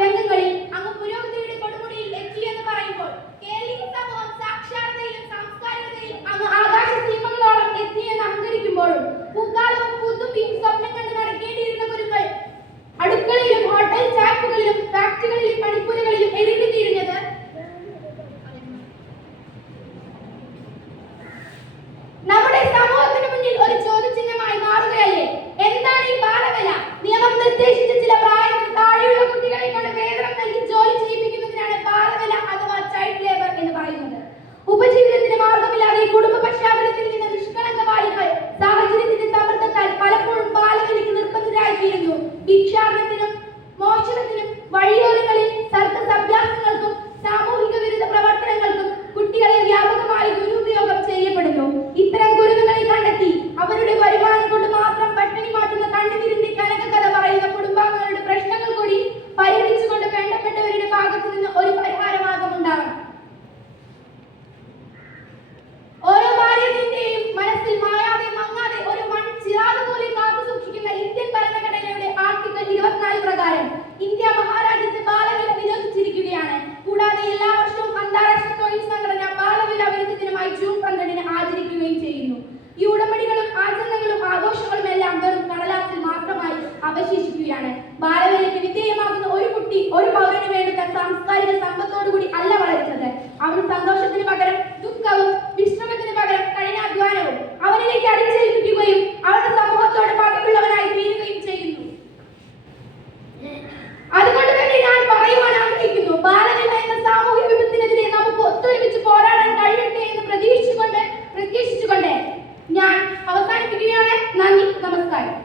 രംഗങ്ങളിൽ അങ്ങ് പുരോഗതിയുടെ കൊടുമുടിയിൽ എത്തിയെന്ന് പറയുമ്പോൾ കേരളീയ സമൂഹം സാക്ഷരതയിലും സാംസ്കാരികതയിലും അങ്ങ് ആകാശ സീമകളോളം എത്തിയെന്ന് അഹങ്കരിക്കുമ്പോഴും പൂക്കാലവും പുതുപ്പിയും സ്വപ്നം കണ്ട് നടക്കേണ്ടിയിരുന്ന കുരുക്കൾ അടുക്കളയിലും ഹോട്ടൽ ചാപ്പുകളിലും ഫാക്ടറികളിലും പണിപ്പുരകളിലും എരിഞ്ഞു തീരുന്നത് നമ്മുടെ സമൂഹത്തിന് മുന്നിൽ ഒരു ചോദ്യചിഹ്നമായി മാറുകയല്ലേ? എന്താണ് ഈ ബാലവേല? നിയമം നിർദ്ദേശിച്ച ചില പ്രായത്തിൽ താഴെയുള്ള കുട്ടികളെ കൊണ്ട് വേതനം നൽകി ജോലി ചെയ്യിപ്പിക്കുന്നതിനാണ് ബാലവേല അഥവാ ചൈൽഡ് ലേബർ എന്ന് പറയുന്നത്. ഉപജീവനത്തിന് മാർഗമില്ലാതെ കുടുംബ പശ്ചാത്തലത്തിൽ നിന്ന് നിഷ്കളങ്ക ബാലികൾ സാഹചര്യത്തിന്റെ സമ്മർദ്ദത്താൽ പലപ്പോഴും ബാലവേലയ്ക്ക് നിർബന്ധിതരായിത്തീരുന്നു. ഭിക്ഷാടനത്തിനും മോഷണത്തിനും വഴിയോരങ്ങളിൽ സർക്കസ് അഭ്യാസങ്ങൾക്കും സാമൂഹിക വിരുദ്ധ പ്രവർത്തനങ്ങൾക്കും കുട്ടികളെ വ്യാപകമായി ദുരുപയോഗം ചെയ്യപ്പെടുന്നു. ഇത്തരം കുരുന്നുകളെ കണ്ടെത്തി അവരുടെ വരുമാനം കൊണ്ട് മാത്രം പട്ടിണി മാറ്റുന്ന കണ്ണുവിരുത്തി കനക കഥ പറയുന്ന കുടുംബാംഗങ്ങളുടെ പ്രശ്നങ്ങൾ കൂടി പരിഹരിച്ചുകൊണ്ട് വേണ്ടപ്പെട്ടവരുടെ ഭാഗത്തു നിന്ന് ഒരു പരിഹാര മാർഗം ഉണ്ടാകണം. ഓരോ ഭാരതീയന്റെയും മനസ്സിൽ മായാതെ മങ്ങാതെ ഒരു മൺചിരാത് പോലെ കാത്തു സൂക്ഷിക്കുന്ന ഇന്ത്യൻ ഭരണഘടനയുടെ ആർട്ടിക്കിൾ 24 പ്രകാരം ഇന്ത്യ മഹാരാജ്യത്ത് ബാലവേല നിരോധിച്ചിരിക്കുകയാണ്. കൂടാതെ എല്ലാ വർഷവും അന്താരാഷ്ട്ര തൊഴിൽ സംഘടന ബാലവേല വിരുദ്ധ ദിനമായി ജൂൺ 12 ആചരിക്കുകയും ചെയ്യുന്നു. ഈ ഉടമ്പടികളും ആചരണങ്ങളും ആഘോഷങ്ങളും എല്ലാം വെറും കടലാസിൽ മാത്രമായി അവശേഷിക്കുകയാണ്. ബാലവേലയ്ക്ക് വിധേയമാകുന്ന ഒരു കുട്ടി ഒരു പൗരന് വേണ്ടുന്ന സാംസ്കാരിക സമ്പത്തോടുകൂടി അല്ല വളരുന്നത്. അവന് സന്തോഷത്തിന് പകരം ദുഃഖവും വിശ്രമത്തിന് പകരം കഠിനാധ്വാനവും അവനിലേക്ക് അടിച്ചേൽപ്പിക്കുകയും അവരുടെ സമൂഹത്തോട് പകയുള്ളവനായി തീരുകയും ചെയ്യുന്നു. അതുകൊണ്ട് തന്നെ ഞാൻ പറയുവാൻ ആഗ്രഹിക്കുന്നു, ബാലവേല എന്ന സാമൂഹിക വിപത്തിനെതിരെ നമുക്ക് ഒത്തൊരുമിച്ച് പോരാടാൻ കഴിയട്ടെ എന്ന് പ്രതീക്ഷിച്ചുകൊണ്ട് ഞാൻ അവസാനിപ്പിക്കുകയാണ്. നന്ദി, നമസ്കാരം.